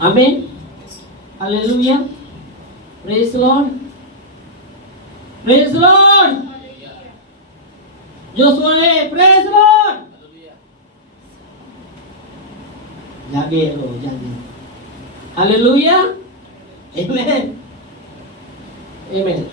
आमीन, hallelujah, praise Lord, praise Lord, जो सोए प्रेज लॉर्ड, जागे रहो, जागे, हालेलुया, आमीन, आमीन।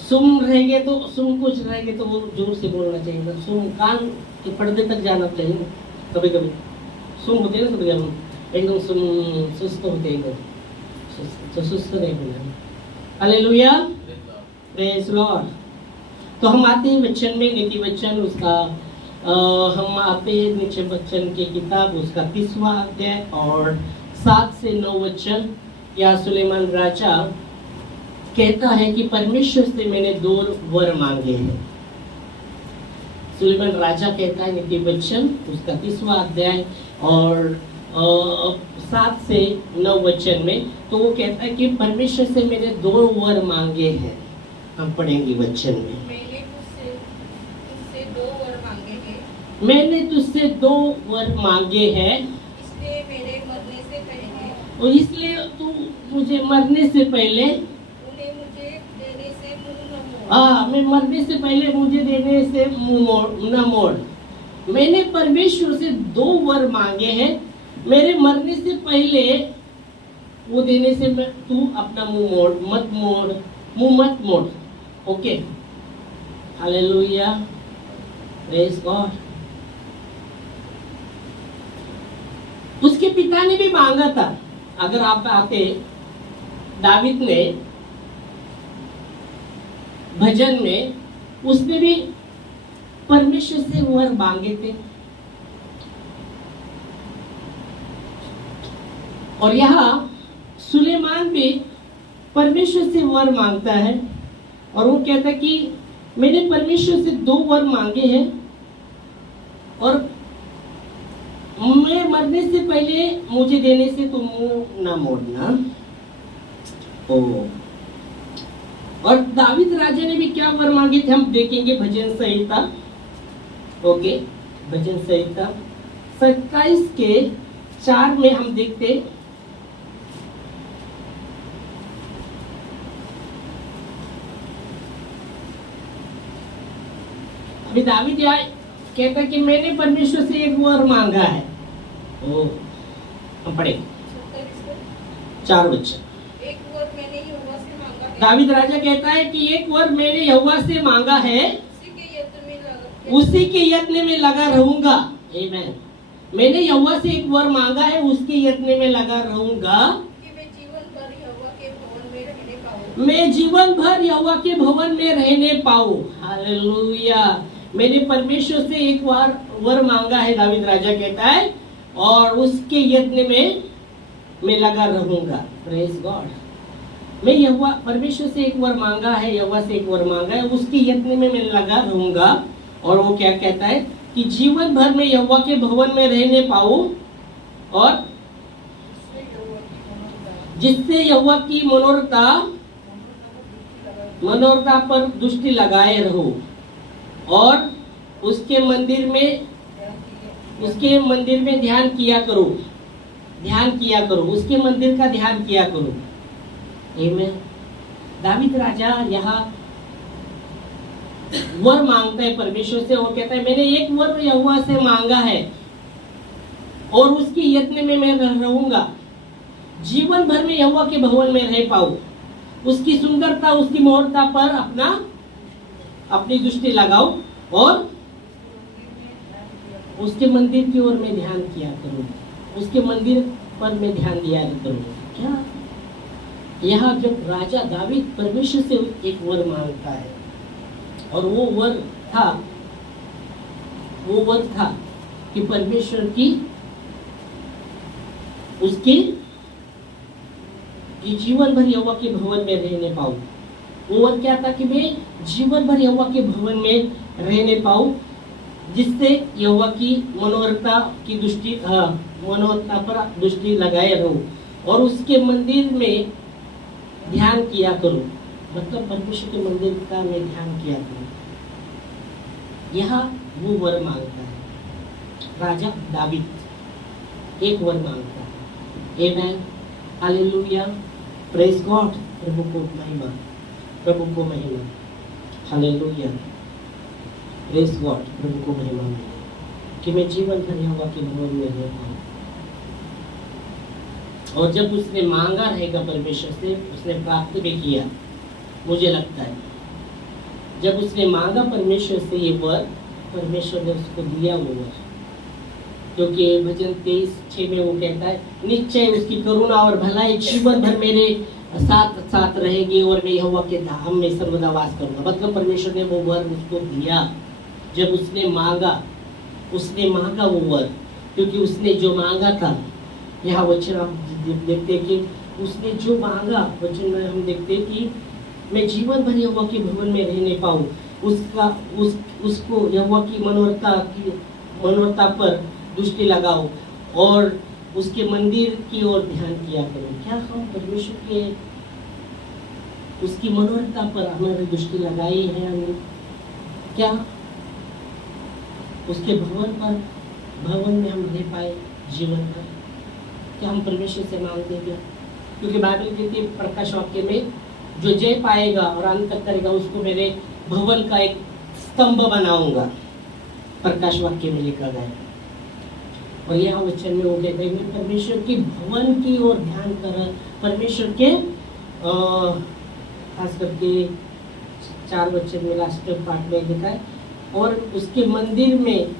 सुम रहेंगे तो सुम कुछ रहेंगे तो वो जोर से बोलना चाहिए ना, सुम कान के पर्दे तक जाना चाहिए ना। कभी कभी सुम होते हैं ना, कभी हम एकदम सुम सुस्त होते हैं, एकदम तो सुस्त नहीं होना। Hallelujah, praise Lord. तो हम आते हैं वचन में, नीति वचन उसका हम आते हैं नीचे वचन की किताब उसका 30वां अध्याय और 7 से 9 वचन। या सुलेमान राजा कहता है कि परमेश्वर से मैंने 2 वर मांगे हैं। सुलेमान राजा कहता है नीति वचन उसका 30वां अध्याय और 7 से 9 वचन में, तो वो कहता है कि परमेश्वर से मैंने 2 वर मांगे हैं। हम पढ़ेंगे वचन में, मैंने तुझसे 2 वर मांगे हैं, इसलिए मेरे मरने से पहले, और इसलिए तू मुझे मरने से पहले उन्हें मुझे देने से मुंह न मोड़। मैं मरने से पहले मुझे देने से मुंह न मोड़। मैंने परमेश्वर से 2 वर मांगे हैं, मेरे मरने से पहले वो देने से तू अपना मुंह मत मोड़। Okay, hallelujah, praise God. उसके पिता ने भी मांगा था। अगर आप आते, दाविद ने भजन में उसने भी परमेश्वर से वर मांगे थे, और यहाँ सुलेमान भी परमेश्वर से वर मांगता है और वो कहता है कि मैंने परमेश्वर से 2 वर मांगे हैं और मैं मरने से पहले मुझे देने से तुम मुंह ना मोड़ना। और दाविद राजा ने भी क्या वर मांगे थे हम देखेंगे भजन संहिता। ओके, भजन संहिता 27 के 4 में हम देखते, अभी दाविद कहता कि मैंने परमेश्वर से 1 वर मांगा है। हम पढ़े 4 वचन। एक वर मैंने यहोवा से मांगा है, दाविद राजा कहता है कि 1 वर मैंने यहोवा से मांगा है, उसी के यत्न में लगा रहूंगा। आमीन। मैंने यहोवा से 1 वर मांगा है, उसके यत्न में लगा रहूंगा कि मैं जीवन भर यहोवा के भवन में रहने पाऊं। मैं जीवन भर यहोवा के भवन में रहने पाऊं। हालेलुया। मैंने परमेश्वर से 1 वर मांगा है, दाविद राजा कहता है, और उसके यत्न में मैं लगा रहूंगा। Praise God. मैं यहोवा परमेश्वर से 1 वर मांगा है, यहोवा से 1 वर मांगा है, उसके यत्न में मैं लगा रहूंगा। और वो क्या कहता है कि जीवन भर में यहोवा के भवन में रहने पाऊं और जिससे यहोवा की मनोरथा पर दृष्टि लगाए रहो और उसके मंदिर में ध्यान किया करो, उसके मंदिर का ध्यान किया करो। आमीन। दाविद राजा यहाँ वर मांगता है परमेश्वर से और कहता है मैंने 1 वर यहोवा से मांगा है और उसके यत्न में मैं रहूंगा, जीवन भर में यहोवा के भवन में रह पाऊं, उसकी सुंदरता उसकी मोहरता पर अपनी दृष्टि लगाओ और उसके मंदिर की ओर में ध्यान किया करूं, उसके मंदिर पर मैं ध्यान दिया करूं। क्या यहाँ जब राजा दाविद परमेश्वर से 1 वर मांगता है और वो वर था कि परमेश्वर की उसके कि जीवन भर यहोवा के भवन में रहने पाऊं। वो वर क्या था कि मैं जीवन भर यहोवा के भवन में रहने पाऊं, जिससे यहोवा की मनोरथा पर दृष्टि लगाए रहूं और उसके मंदिर में ध्यान किया करूं। मतलब परमेश्वर के मंदिर का मैं ध्यान किया करूं। यहाँ वो वर मांगता है। राजा दावीद एक वर मांगता है। आमेन, हालेलुया, प्रेज गॉड। प्रभु को महिमा, प्रभु को महिमा, हालेलुया, प्रेज गॉड। प्रभु को महिमा मिले कि मैं जीवन भर यहोवा के भवन में रह पाऊं। और जब उसने मांगा रहेगा परमेश्वर से, उसने प्राप्त भी किया। मुझे लगता है जब उसने मांगा परमेश्वर से ये वर, परमेश्वर ने उसको दिया वो वर। क्योंकि भजन 23:6 में वो कहता है, निश्चय उसकी करुणा और भलाई जीवन भर मेरे साथ साथ रहेगी और मैं यहोवा के धाम में सर्वदा वास करूंगा। मतलब परमेश्वर ने वो वर उसको दिया जब उसने मांगा वो वर। क्योंकि उसने जो मांगा था, यहाँ वचन आप देखते हैं कि उसने जो मांगा, वचन में हम देखते हैं कि मैं जीवन भर यहोवा के भवन में रहने पाऊं। उसको यहोवा की मनोरथा पर दृष्टि लगाओ और उसके मंदिर की ओर ध्यान किया करो। क्या हम परमेश्वर के उसकी मनोरथा पर हमारी दृष्टि लगाई है हमने? क्या उसके भवन में हम रह पाए जीवन भर? क्या हम परमेश्वर से मांगते हैं? क्योंकि बाइबल कहती है प्रकाश वाक्य में, जो जय पाएगा और अंत तक करेगा उसको मेरे भवन का एक स्तंभ बनाऊंगा। प्रकाश वाक्य में लिखा गया। और यहाँ वचन में वो कहते हैं कि परमेश्वर के भवन की ओर ध्यान कर, परमेश्वर के खास करके 4 वचन में लास्ट पार्ट में लिखा है, और उसके मंदिर में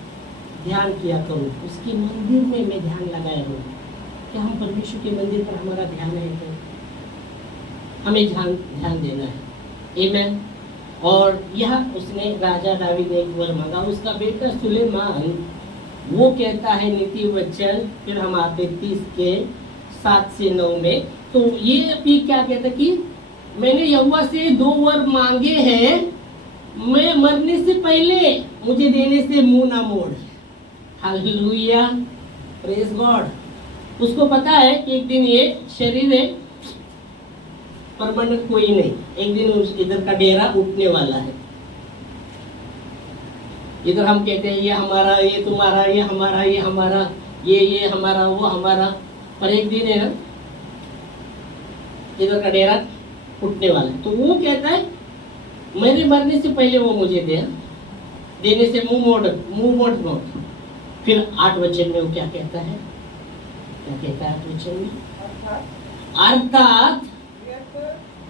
ध्यान किया करो। उसके मंदिर में मैं ध्यान लगाया हूँ। क्या हम परमेश्वर के मंदिर पर हमारा ध्यान है? तो हमें ध्यान देना है। आमेन। और यह उसने राजा दावीद ने एक वर मांगा। उसका बेटा सुलेमान वो कहता है नीति वचन, फिर हम आते 30 के 7 से 9 में। तो ये भी क्या कहता कि मैंने यहोवा से 2 वर मांगे हैं, मैं मरने से पहले मुझे देने से मुंह ना मोड़। Hallelujah, praise God. उसको पता है कि एक दिन ये शरीर है परमानेंट कोई नहीं, एक दिन इधर का डेरा उठने वाला है। इधर हम कहते हैं ये हमारा, ये तुम्हारा, ये हमारा, ये हमारा, ये हमारा, वो हमारा, पर एक दिन है ना इधर का डेरा उठने वाला है। तो वो कहता है मेरे मरने से पहले वो मुझे देने से मुंह मोड़। फिर 8 वचन में वो क्या कहता है? 8 वचन में अर्थात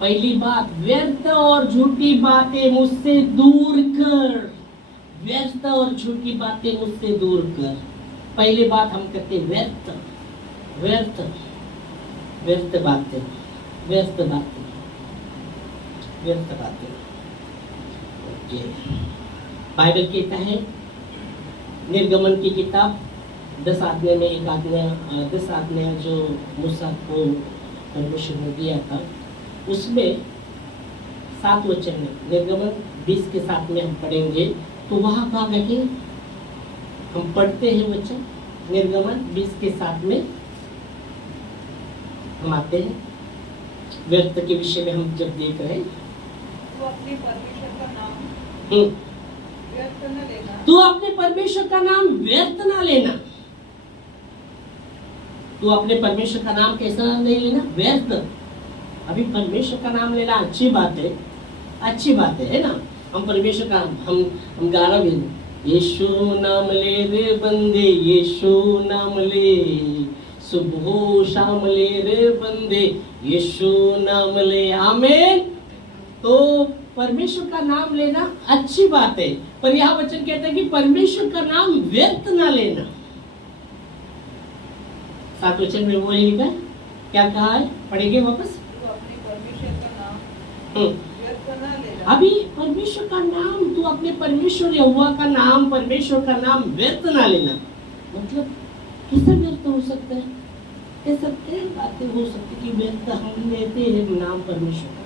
पहली बात, व्यर्थ और झूठी बातें मुझसे दूर कर। व्यर्थ और झूठी बातें मुझसे दूर कर। पहली बात हम कहते व्यर्थ बातें। ओके। बाइबल कहता है निर्गमन की किताब 10 आज्ञा में एक आज्ञा 10 आज्ञा जो मूसा को परमेश्वर ने दिया था, उसमें 7 वचन में निर्गमन 20 के 7 में हम पढ़ेंगे। तो वहाँ कहा गया कि हम पढ़ते हैं वचन निर्गमन 20 के 7 में हम आते हैं। व्यर्थ के विषय में हम जब देख रहे हैं, तो अपने परमेश्वर का नाम व्यर्थ न लेना। तू अपने परमेश्वर का नाम व्यर्थ ना लेना। तू अपने परमेश्वर का नाम कैसा नहीं लेना? व्यर्थ। अभी परमेश्वर का नाम लेना अच्छी बात है ना। हम परमेश्वर का हम गाना भी, यीशु नाम ले रे बंदे, यीशु नाम ले, सुबह शाम ले रे बंदे, यीशु नाम ले। आमीन। तो परमेश्वर का नाम लेना अच्छी बात है, पर यह वचन कहता है कि परमेश्वर का नाम व्यर्थ ना लेना। 7 वचन में वो लिखा है, क्या कहा है? पढ़ेंगे वापस। तो अपने परमेश्वर का नाम व्यर्थ न लेना। अभी परमेश्वर का नाम, तू अपने परमेश्वर यहोवा का नाम, परमेश्वर का नाम व्यर्थ ना लेना। मतलब कैसे व्यर्थ हो सकता है? कैसे बातें हो सकती कि व्यर्थ हम लेते हैं नाम परमेश्वर का?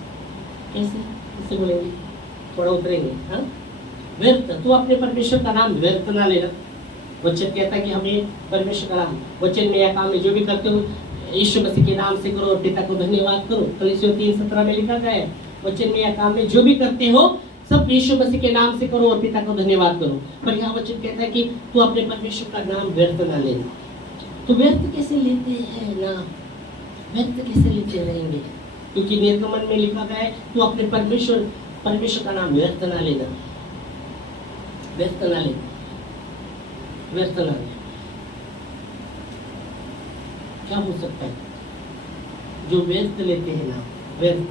कैसे बोलेंगे? थोड़ा उतरेंगे। हाँ, व्यर्थ। तू अपने परमेश्वर का नाम व्यर्थ ना लेना। वचन कहता है कि हमें परमेश्वर का नाम, वचन में या काम में जो भी करते हो यीशु मसीह के नाम से करो और पिता को धन्यवाद करो। कलीसियों 3:17 में लिखा गया है, वचन में या काम में जो भी करते हो सब सब यीशु मसीह के नाम से करो और पिता को धन्यवाद करो। पर यहाँ वचन कहता है कि तू अपने परमेश्वर का नाम व्यर्थ ना लेना। तो व्यर्थ कैसे लेते हैं ना, व्यर्थ कैसे लेते रहेंगे? क्योंकि निर्गमन में लिखा गया है तू अपने परमेश्वर का नाम व्यर्थ ना लेना, व्यर्थ ना लेना, व्यर्थ ना लेना। क्या हो सकता है जो व्यर्थ लेते हैं नाम? व्यर्थ,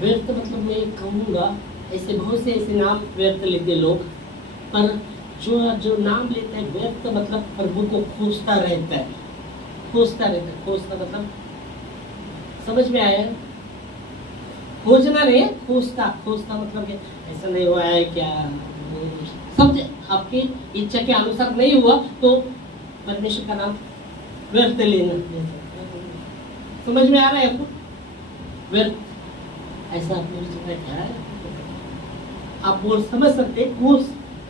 व्यर्थ मतलब मैं कहूँगा ऐसे बहुत से ऐसे नाम व्यर्थ लेते लोग, पर जो नाम लेता है व्यर्थ मतलब प्रभु को खोजता रहता है, खोजता रहता है। खोजता मतलब समझ में आया? खोजना नहीं, खोजता। खोजता मतलब कि ऐसा नहीं हुआ है क्या, समझे? आपकी इच्छा के अनुसार नहीं हुआ तो परमेश्वर का नाम व्यर्थ लेना। समझ में आ रहा है आपको? व्यर्थ ऐसा आपने है, आप बोल समझ सकते।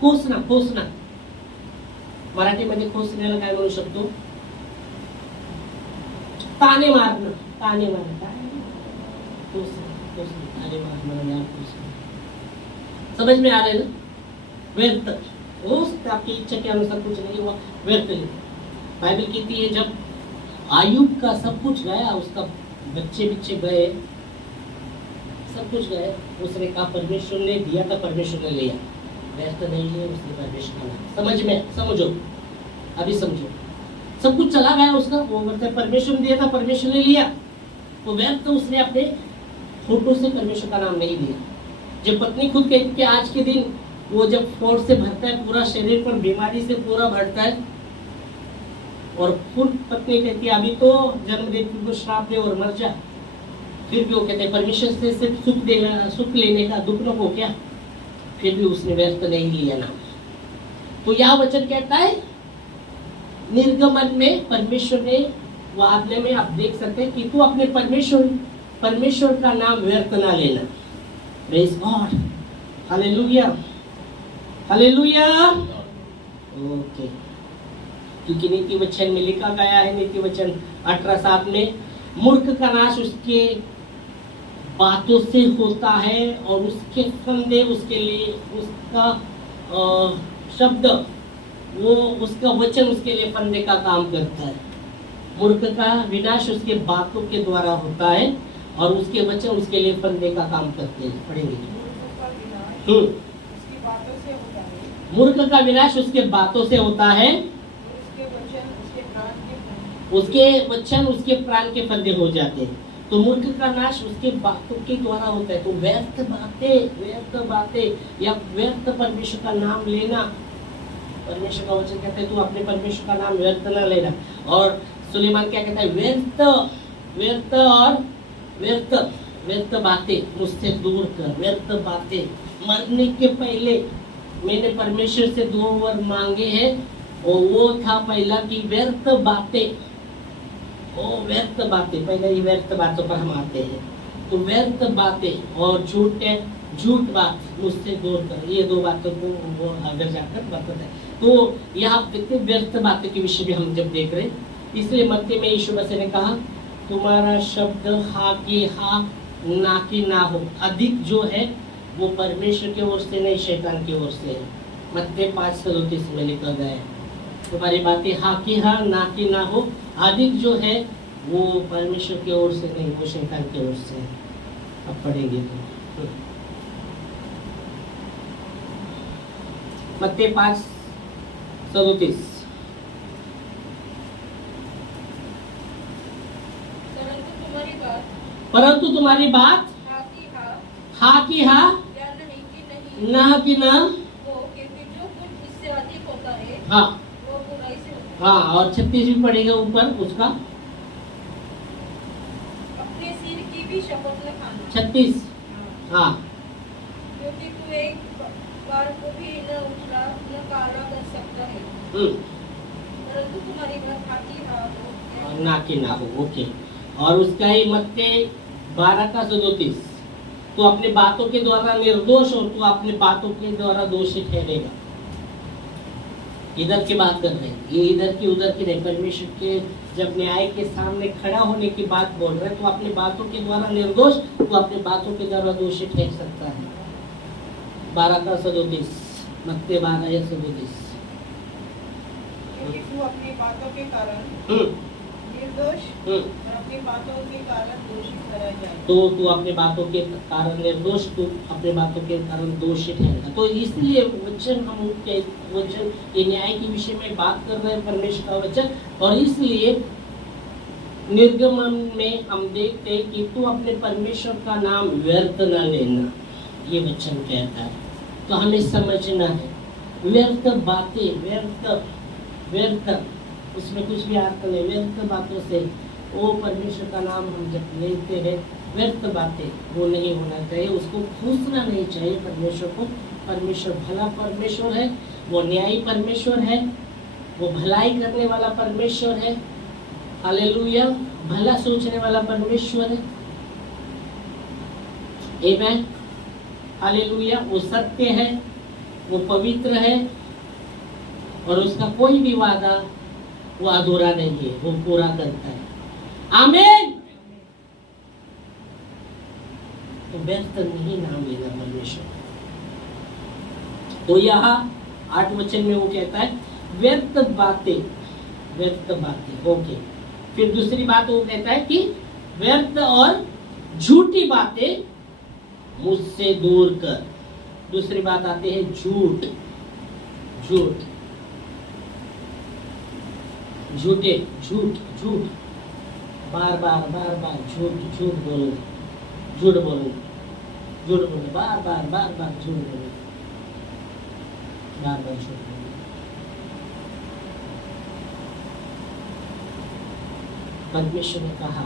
खोसना, खोसना मराठीमध्ये खोसण्याला काय बोलू शकतो? ताने मारणं, ताने मारणं, ताने मारणं, समझ में आ रहा है ना? व्यर्थ, आपकी इच्छा के अनुसार कुछ नहीं हुआ, व्यर्थ नहीं। बाइबल कहती है जब आयुब का सब कुछ गया, उसका बच्चे गए, सब कुछ गए, उसने कहा परमेश्वर ने दिया था, परमेश्वर ने लिया, व्यर्थ नहीं है उसने परमेश्वर का नाम। समझ में, समझो, अभी समझो। सब कुछ चला गया उसका, वो बोलते परमेश्वर ने दिया था, परमेश्वर ने लिया, तो व्यर्थ उसने अपने फोटो से परमेश्वर का नाम नहीं दिया। जब पत्नी खुद कहती कि आज के दिन वो जब फोड़ से भरता है, पूरा शरीर पर बीमारी से पूरा भरता है, और खुद पत्नी कहती है अभी तो जन्म देती को श्राप दे और मर जा, फिर भी वो कहते हैं परमेश्वर से सिर्फ सुख लेने का, दुख न हो क्या, फिर भी उसने व्यर्थ नहीं लिया नाम। तो यह वचन कहता है निर्गमन में परमेश्वर ने वो आज्ञा में आप देख सकते हैं कि तू अपने परमेश्वर का नाम व्यर्थ ना लेना। Praise God, hallelujah, hallelujah. Okay, क्योंकि नीति वचन में लिखा गया है, नीति वचन 18:7 में, मूर्ख का नाश उसके बातों से होता है और उसके फंदे उसके लिए, उसका शब्द, वो उसका वचन उसके लिए फंदे का काम करता है। मूर्ख का विनाश उसके बातों के द्वारा होता है और उसके वचन उसके लिए फंदे का काम करते हैं। पढ़ेंगे। मूर्ख का विनाश उसके बातों से होता है, उसके वचन उसके प्राण के फंदे हो जाते हैं। तो मूर्ख का नाश उसके बातों के द्वारा होता है। तो व्यर्थ बातें या व्यर्थ परमेश्वर का नाम लेना, परमेश्वर का वचन कहता है तू अपने परमेश्वर का नाम व्यर्थ ना लेना। और सुलेमान क्या कहता है? व्यर्थ बातें मुझसे दूर कर, व्यर्थ बातें। मरने के पहले मैंने परमेश्वर से 2 वर मांगे हैं और वो था पहला कि व्यर्थ बातें, व्यर्थ बातें, पहले ही व्यर्थ बातों पर हम आते हैं। तो व्यर्थ बातें और झूठ बात मुझसे दूर कर, ये 2 बातों को वो अगर जाकर बताता है। तो यहाँ देखते व्यर्थ बातें के विषय में हम जब देख रहे, इसलिए मत्ती में यीशु मसीह ने कहा तुम्हारा शब्द हाँ की हाँ ना की ना हो। अधिक जो है वो परमेश्वर की ओर से नहीं, शैतान की ओर से है। मत्ती 5:37 में लिखा गया है तुम्हारी बातें हाँ की हाँ ना की ना हो। अधिक जो है वो परमेश्वर की ओर से नहीं, वो शैतान की ओर से है। अब पढ़ेंगे तो मत्ती 5:37। परंतु तुम्हारी बात हाँ की हाँ ना की ना, हाँ हाँ। और 36 भी पड़ेगा ऊपर उसका, अपने सिर की भी शपथ न खाना। 36, हाँ। क्योंकि तू एक बार को भी न उछला न काला कर सकता है, परंतु तुम्हारी बात हाँ की हाँ हो ना की ना हो। ओके। और उसका ही मत्ती 12:37, तो अपने बातों के द्वारा निर्दोष और तू अपने बातों के द्वारा दोषी ठहरेगा। इधर की बात कर रहे हैं, ये इधर की उधर की नहीं, परमेश्वर के जब न्याय के सामने खड़ा होने की बात बोल रहे हैं, तो अपनी बातों के द्वारा निर्दोष, तो अपनी बातों के द्वारा दोषी ठहर सकता है। 12:37 मत्ती 12:37। क्योंकि तू अपनी बातों के कारण निर्दोष और अपनी बातों के कारण दोषी ठहराया जाएगा। तो तू अपने बातों के कारण निर्दोष, तू अपने बातों के कारण दोषी ठहरेगा। तो इसलिए वचन, हम वचन ये न्याय के विषय में बात कर रहे हैं, परमेश्वर का वचन, और इसलिए निर्गमन में हम देखते हैं कि तू अपने परमेश्वर का नाम व्यर्थ न लेना, ये वचन कहता है। तो हमें समझना है, व्यर्थ बातें, व्यर्थ उसमें कुछ भी अर्थ नहीं, व्यर्थ बातों से वो परमेश्वर का नाम हम जब लेते हैं, व्यर्थ बातें वो नहीं होना चाहिए, उसको फूसना नहीं चाहिए परमेश्वर को। परमेश्वर भला परमेश्वर है, वो न्यायी परमेश्वर है, वो भलाई करने वाला परमेश्वर है। हालेलुया, भला सोचने वाला परमेश्वर है। आमीन, हालेलुया। वो सत्य है, वो पवित्र है, और उसका कोई भी वादा वो अधूरा नहीं है, वो पूरा करता है। आमीन। तो व्यर्थ नहीं नाम लेना परमेश्वर। तो यहाँ 8 वचन में वो कहता है व्यर्थ बातें, व्यर्थ बातें। ओके, फिर दूसरी बात वो कहता है कि व्यर्थ और झूठी बातें मुझसे दूर कर। दूसरी बात आती है झूठ, झूठ, झूठे, झूठ, झूठ, बार बार झूठ, झूठ बोलो, झूठ बोलो, झूठ बोलो, बार बार झूठ बोलो, बार बार झूठ बोलो। परमेश्वर ने कहा,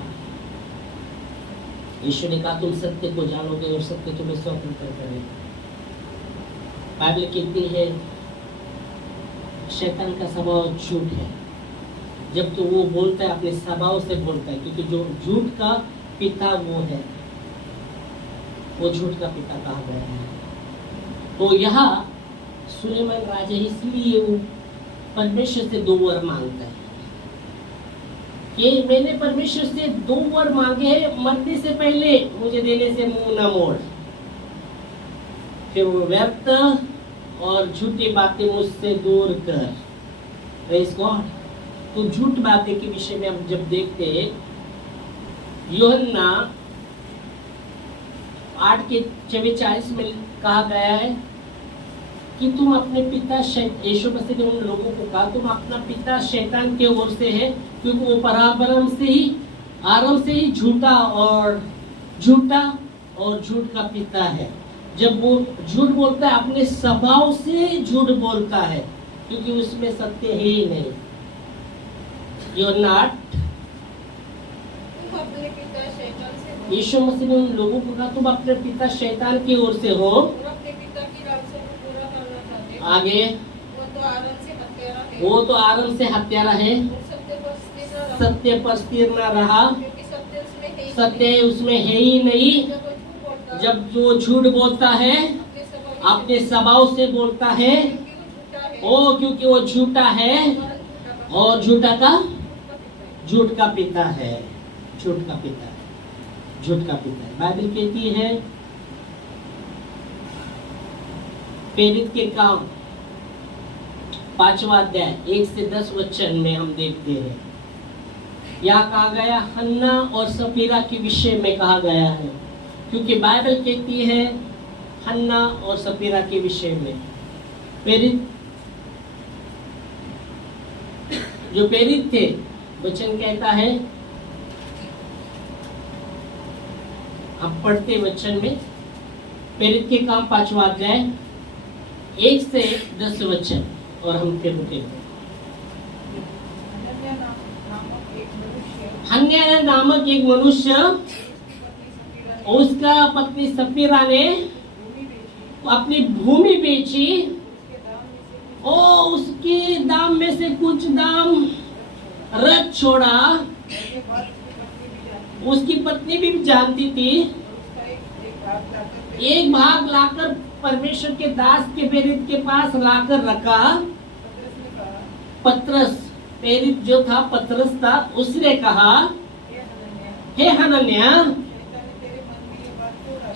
यीशु ने कहा तुम सत्य को जानोगे और सत्य तुम्हें स्वतंत्र करेगा। बाइबल कहती है शैतान का स्वभाव झूठ है। जब तो वो बोलता है अपने स्वभाव से बोलता है, क्योंकि जो झूठ का पिता वो है, वो झूठ का पिता कहा गया है। तो यहाँ सुलेमान राजा इसलिए वो परमेश्वर से 2 वर मांगता है कि मैंने परमेश्वर से 2 वर मांगे हैं, मरने से पहले मुझे देने से मुंह न मोड़। फिर वो व्यर्थ और झूठी बातें मुझसे दूर कर। Praise God. तो झूठ बातें के विषय में हम जब देखते हैं, यूहन्ना 8:44 में कहा गया है कि तुम अपने पिता, यीशु मसीह ने उन लोगों को कहा तुम अपना पिता शैतान के ओर से है, क्योंकि वो आरंभ से ही झूठा और झूठ का पिता है। जब वो झूठ बोलता है अपने स्वभाव से झूठ बोलता है, क्योंकि उसमें सत्य है ही नहीं। यूहन्ना 8, यीशु मसीह ने उन लोगों को कहा तुम अपने पिता शैतान की ओर से हो, अपने पिता की लालसा को पूरा करना चाहते हो। आगे वो तो आरंभ से हत्यारा है, सत्य पर स्थिर न रहा, सत्य उसमें है ही नहीं। जब जो झूठ बोलता है अपने स्वभाव से बोलता है, क्योंकि वो झूठा है और झूठ का पिता है, झूठ का पिता है। बाइबल कहती है प्रेरित के काम 5वां अध्याय 1 से 10 वचन में हम देखते हैं, यहाँ कहा गया हन्ना और सफीरा के विषय में कहा गया है, क्योंकि बाइबल कहती है हन्ना और सफीरा के विषय में। जो प्रेरित थे, वचन कहता है, अब पढ़ते वचन में प्रेरित के काम 5वां अध्याय 1 से 10 वचन, और हम फिर रुके। हन्ना नामक एक मनुष्य, उसका पत्नी सफीरा ने अपनी भूमि बेची और उसके दाम में से कुछ दाम रख छोड़ा। उसकी पत्नी भी जानती थी। एक भाग लाकर परमेश्वर के दास के प्रेरित के पास लाकर रखा। पतरस, प्रेरित जो था पतरस था, उसने कहा, हे हनन्या,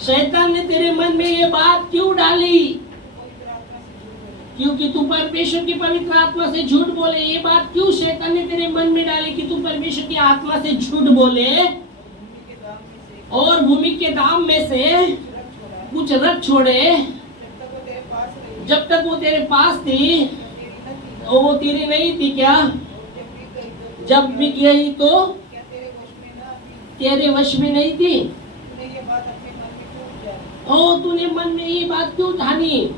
शैतान ने तेरे मन में ये बात क्यों डाली? क्योंकि तू परमेश्वर की पवित्र आत्मा से झूठ बोले। ये बात क्यों शैतान ने तेरे मन में डाली कि तू परमेश्वर की आत्मा से झूठ बोले और भूमि के दाम में से कुछ रख छोड़े? जब तक वो तेरे पास थी वो तेरी नहीं थी क्या? जब बिक गई तो तेरे वश में नहीं थी। ओ तूने मन में ये बात क्यों ठानी?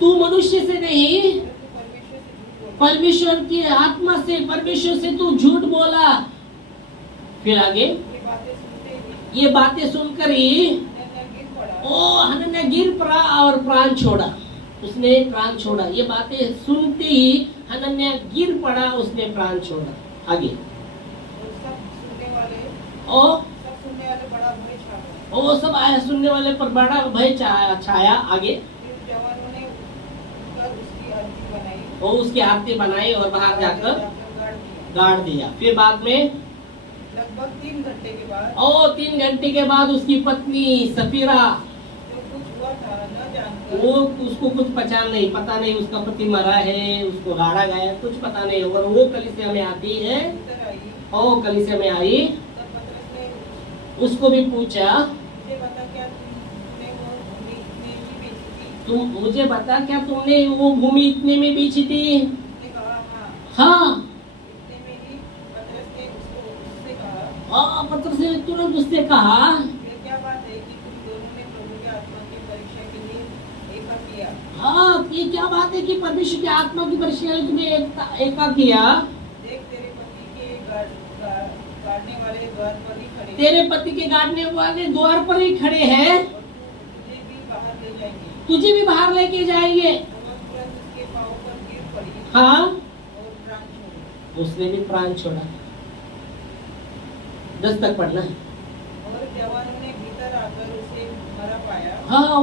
तू मनुष्य से नहीं, परमेश्वर की आत्मा से, परमेश्वर से तू झूठ बोला। फिर आगे ये बातें सुनकर ही हनन्याह गिर पड़ा और प्राण छोड़ा। उसने प्राण छोड़ा। ये बातें सुनते ही हनन्याह गिर पड़ा, उसने प्राण छोड़ा। आगे सब सुनने वाले पर बड़ा भय छाया। आगे वो उसकी आरती बनाई और बाहर जाकर गाड़ दिया। फिर बाद में लगभग 3 घंटे के बाद 3 घंटे के बाद उसकी पत्नी सफीरा, जो कुछ हुआ था न जानकर, वो उसको कुछ पता नहीं उसका पति मरा है, उसको गाड़ा गया, कुछ पता नहीं। और वो कलीसिया में आती है और कलीसिया में आई, उसको भी पूछा, मुझे बता क्या तुमने वो भूमि इतने में बेची थी? हाँ। पतरस ने तुरंत उससे कहा, क्या बात है कि तुम दोनों ने प्रभु की आत्मा की परीक्षा के लिए एका किया? हाँ, ये क्या बात है कि परमेश्वर की आत्मा की परीक्षा के लिए तुमने एका किया? देख तेरे पति के गाड़ने वाले द्वार पर ही खड़े, तेरे पति के गाड़ने वाले द्वार पर ही खड़े हैं, तुझे भी बाहर ले जाएंगे, तुझे भी बाहर लेके जाएंगे। उसके पाँव पर गिर पड़ी, हाँ, और प्राण छोड़ा। उसने भी प्राण छोड़ा। 10 तक पढ़ना है। और जवानों ने भीतर आकर उसे मरा पाया। हाँ,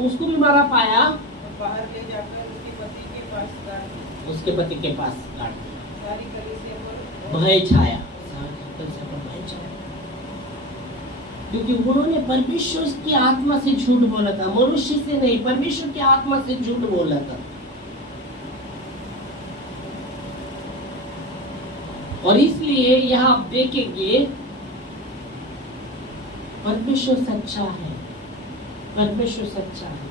उसको भी मरा पाया और बाहर ले जाकर उसके पति के पास गाड़ दिया। उसके पति के पास गाड़ दिया। सारी कलीसिया पर भय छाया, क्योंकि उन्होंने परमेश्वर की आत्मा से झूठ बोला था, मनुष्य से नहीं, परमेश्वर की आत्मा से झूठ बोला था। और इसलिए यहाँ आप देखेंगे परमेश्वर सच्चा है, परमेश्वर सच्चा है,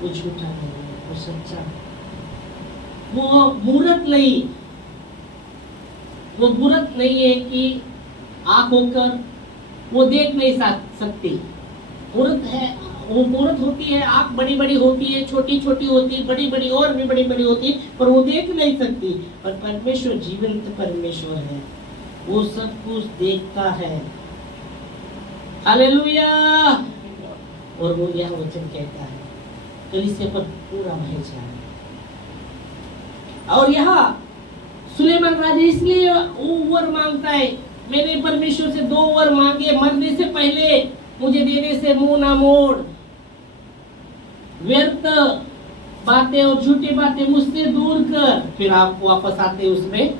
वो झूठा नहीं है, वो सच्चा है। वो मूर्त नहीं, वो मूर्त नहीं है कि आंख होकर वो देख नहीं सकती। मूर्त है, वो मूर्त होती है, आंख बड़ी बड़ी होती है, छोटी छोटी होती है, बड़ी बड़ी और भी बड़ी बड़ी होती है, पर वो देख नहीं सकती। पर परमेश्वर जीवंत परमेश्वर है, वो सब कुछ देखता है। हालेलुया। और वो यह वचन कहता है, कलीसिया पर पूरा भय छाया। और यहाँ सुलेमान राजा इसलिए वो वर मांगता है, मैंने परमेश्वर से 2 वर मांगे, मरने से पहले मुझे देने से मुंह ना मोड़, व्यर्थ बातें और झूठी बातें मुझसे दूर कर। फिर आप वापस आते उसमें,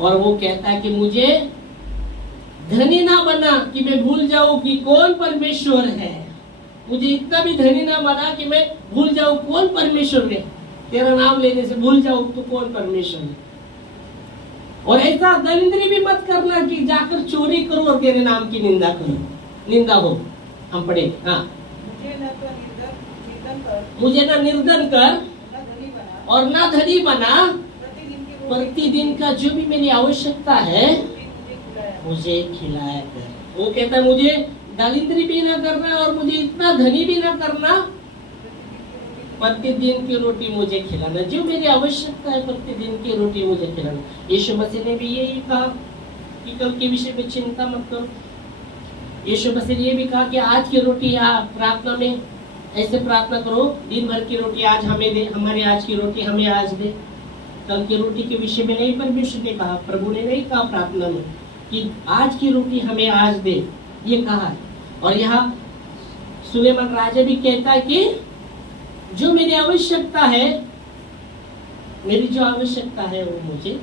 और वो कहता है कि मुझे धनी ना बना कि मैं भूल जाऊं कि कौन परमेश्वर है, मुझे इतना भी धनी ना बना कि मैं भूल जाऊं कौन परमेश्वर है, तेरा नाम लेने से भूल जाऊं तो कौन परमेश्वर है। और ऐसा दरिद्री भी मत करना कि जाकर चोरी करो और तेरे नाम की निंदा करो, निंदा हो। हम पढ़े, हाँ, मुझे ना निर्धन कर और ना धनी बना, प्रतिदिन का जो भी मेरी आवश्यकता है मुझे खिलाया कर। वो कहता है मुझे दरिद्री भी ना करना और मुझे इतना धनी भी ना करना, प्रतिदिन की रोटी मुझे खिलाना, जो मेरी आवश्यकता है प्रतिदिन की रोटी मुझे खिलाना। यीशु मसीह ने भी यही कहा कि कल के विषय में चिंता मत करो। यीशु मसीह ने ये भी कहा कि आज की रोटी प्रार्थना में ऐसे प्रार्थना करो, दिन भर की रोटी आज हमें दे, हमारी आज की रोटी हमें आज दे। कल की रोटी के विषय में नहीं परमेश्वर ने कहा, प्रभु ने नहीं कहा प्रार्थना में कि आज की रोटी हमें आज दे, ये कहा। और यहाँ सुलेमान राजा भी कहता है कि जो मेरी आवश्यकता है मेरी जो आवश्यकता है वो मुझे,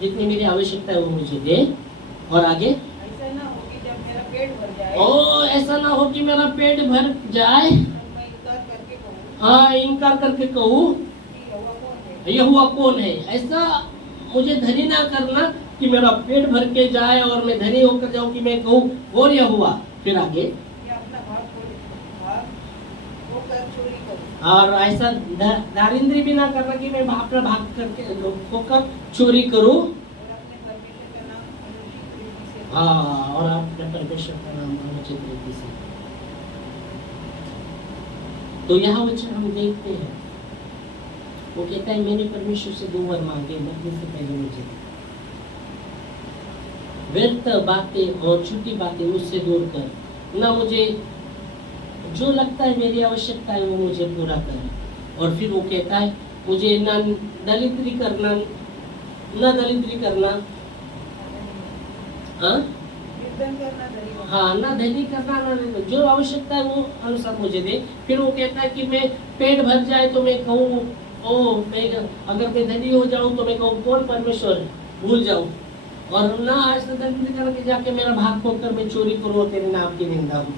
जितनी मेरी आवश्यकता है वो मुझे दे। और आगे, ऐसा ना हो कि जब मेरा पेट भर जाए ओ ऐसा ना हो कि मेरा पेट भर जाए, तब मैं इनकार करके कहूँ हाँ इनकार करके कहूँ कि यहोवा कौन है। यहोवा कौन है। ऐसा मुझे धनी ना करना कि मेरा पेट भर के जाए और मैं धनी होकर जाऊं कि मैं कहूँ कौन यहोवा। फिर आगे, या अपना भाग होकर चोरी करूँ और ऐसा दारिंद्री भी ना करना कि मैं अपना भाग करके होकर चोरी करूं। और अपने परमेश्वर का नाम अनुचित रीति से हाँ, और अपने परमेश्वर का नाम अनुचित रीति से। तो यहाँ वचन हम देखते हैं, वो कहता है मैंने परमेश्वर से 2 वर मांगे, मरने से पहले मुझे व्यर्थ बातें और झूठी बातें मुझसे दूर कर, ना मुझे जो लगता है मेरी आवश्यकता है वो मुझे पूरा कर। और फिर वो कहता है मुझे ना दरिद्री करना, ना दरिद्री करना, हाँ निर्धन करना धनी हाँ ना धनी करना, ना दरिद्री, जो आवश्यकता है वो अनुसार मुझे दे। फिर वो कहता है कि मैं पेट भर जाए तो मैं कहूँ ओ मैं, अगर मैं धनी हो जाऊं तो मैं कहूँ कौन परमेश्वर, भूल जाऊं। और ना ऐसा दरिद्री करके जाके मेरा भाग खोलकर मैं चोरी करूँ और तेरे नाम की निंदा हूँ।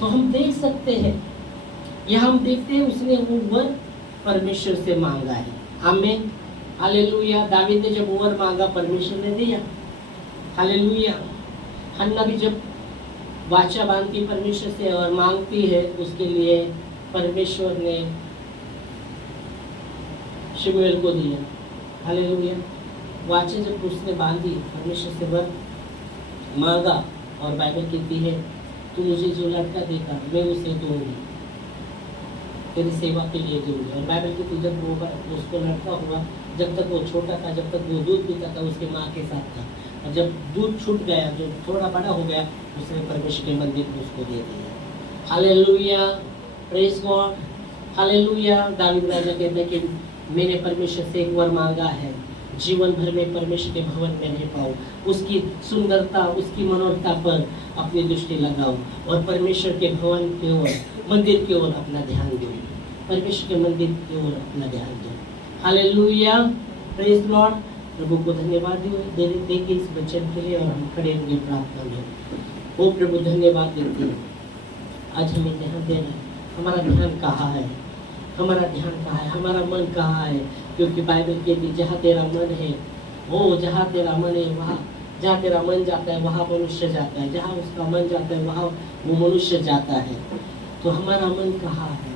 तो हम देख सकते हैं, यह हम देखते हैं उसने वो वर परमेश्वर से मांगा है। आमीन, हालेलुया। दावीद ने जब वर मांगा परमेश्वर ने दिया, हालेलुया। हन्ना भी जब वाचा बांधती परमेश्वर से और मांगती है उसके लिए, परमेश्वर ने शमूएल को दिया, हालेलुया। वाचा जब उसने बांधी परमेश्वर से वर मांगा, और बाइबल कहती है तू मुझे जो लड़का देगा मैं उसे दूंगी, तेरी सेवा के लिए दूंगी। और बाइबल की जब वो उसको लड़का हुआ, जब तक वो छोटा था, जब तक वो दूध पीता था उसके माँ के साथ था, और जब दूध छूट गया, जो थोड़ा बड़ा हो गया, उसने परमेश्वर के मंदिर को उसको दे दिया। Hallelujah, praise God, hallelujah. दावीद राजा कहते हैं कि मैंने परमेश्वर से एक वर मांगा है, जीवन भर में परमेश्वर के भवन में रह पाऊँ, उसकी सुंदरता, उसकी मनोहरता पर अपनी दृष्टि लगाऊं और परमेश्वर के भवन की ओर, मंदिर की ओर अपना ध्यान दूं, परमेश्वर के मंदिर की ओर अपना ध्यान दूं। Hallelujah, praise Lord. प्रभु को धन्यवाद देंगे इस वचन के लिए, और हम खड़े होंगे प्रार्थना में। ओ प्रभु धन्यवाद देते हैं, आज हमें ध्यान देना, हमारा ध्यान कहाँ है, हमारा ध्यान कहाँ है, हमारा मन कहाँ है। क्योंकि बाइबल कहती जहाँ तेरा मन है, ओ जहाँ तेरा मन है वहाँ, जहाँ तेरा मन जाता है वहाँ मनुष्य जाता है, जहाँ उसका मन जाता है वहाँ वो मनुष्य जाता है। तो हमारा मन कहाँ है?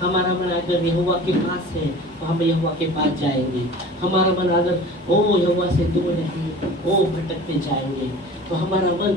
हमारा मन अगर यहोवा के पास है तो हम यहोवा के पास जाएंगे। हमारा मन अगर ओ यहोवा से दूर है, हम ओ भटकते जाएंगे। तो हमारा मन